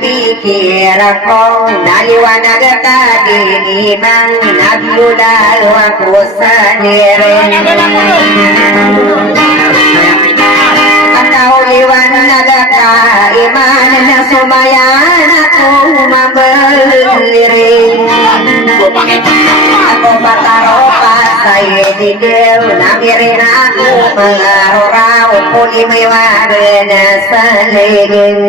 Pikir aku naliwanag tadi mang naglulalo ako sendiri. Atau liwanag ka iman na sumayan ako mabeliri. Ako pataropa sa ididiw namirin ako mangaruraw puli may wari na sa ligin.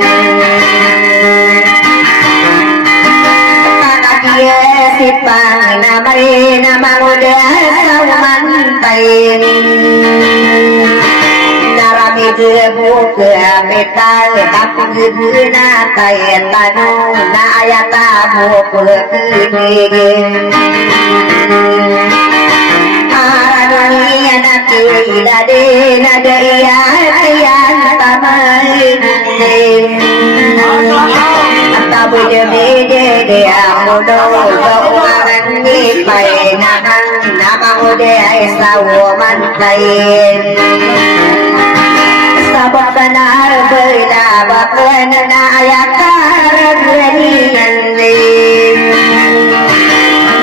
Sipang na marina mangudas sa umantayin narami debu keapital tapong debu na tayo tanong na ayatamu pagkibigin aranoni anak ilade na dayan tamayin bede de amudo umaran ni pai nakan namamude sa womantain sabab benar bela bakon na ayakar beranian ni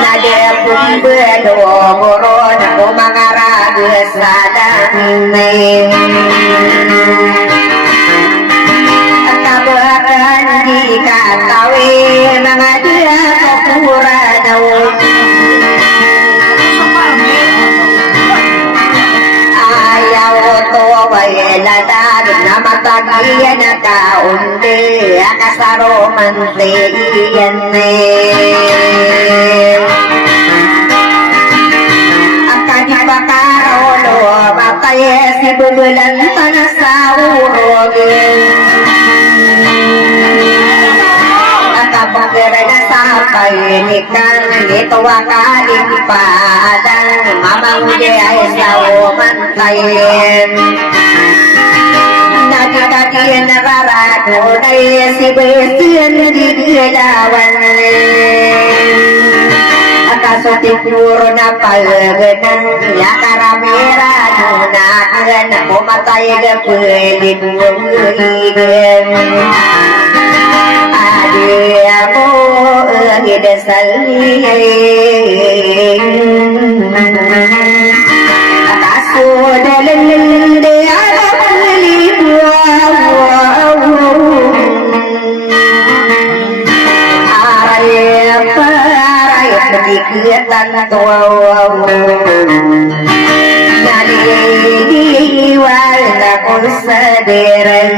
nade pun belo moron umangara sadan ni katawi mga dia kapura daw ayaw to bayeladan na matagiyan na kaundi akasaro mantiyan akanipakarolo matay si bubulan panasaurogin Pagkara sampai nikah itu wakaling padang mamang dia sawo mantayin nakita dia negara kodai si besian di dawan akasati purna palgenang ya karamera duna kena komatai de pelin wuliden adia mo ngide salli akasu dalan de ala kegiatan tua dari warna konsederen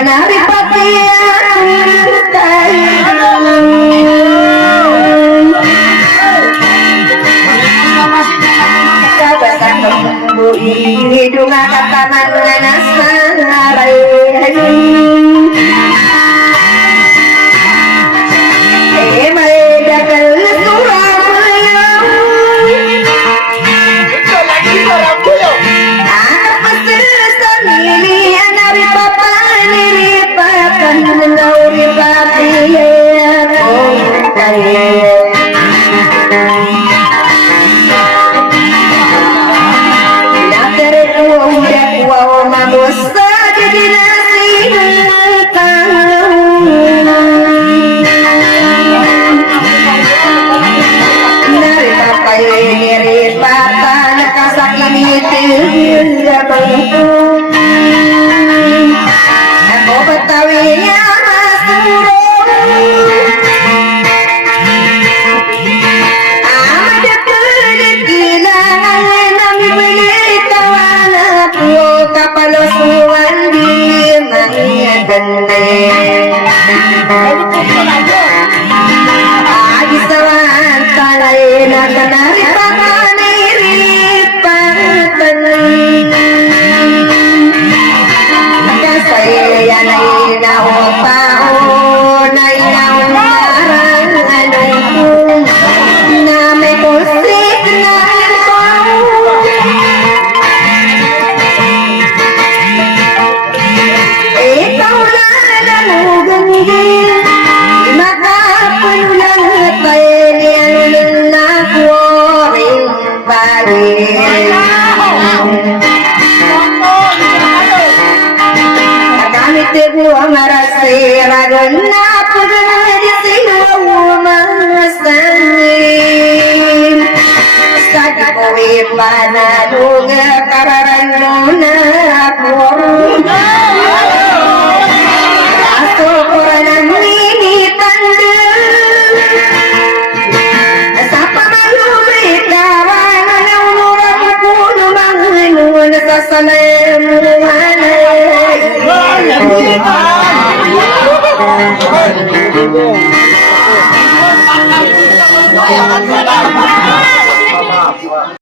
Nari pati Aku Betawi yang masuk ada kegilaan nami beli kawan aku kapal suwan di mana gende agi sawan tanai nakanari pamani ripatan kasaya nai na opao nai na umarang anungku name kusik na ikaw na namuganggil makapulang tayo na kuwaring bagay Gamit ibu marasira na pagdadi siwa masanin sa kowe panalug kararano na ako aso ko nang ninitan sa pamalumit dawan na umurang puno manginun sa salamuhan Hãy subscribe cho kênh Ghiền Mì Gõ để không bỏ lỡ những video hấp dẫn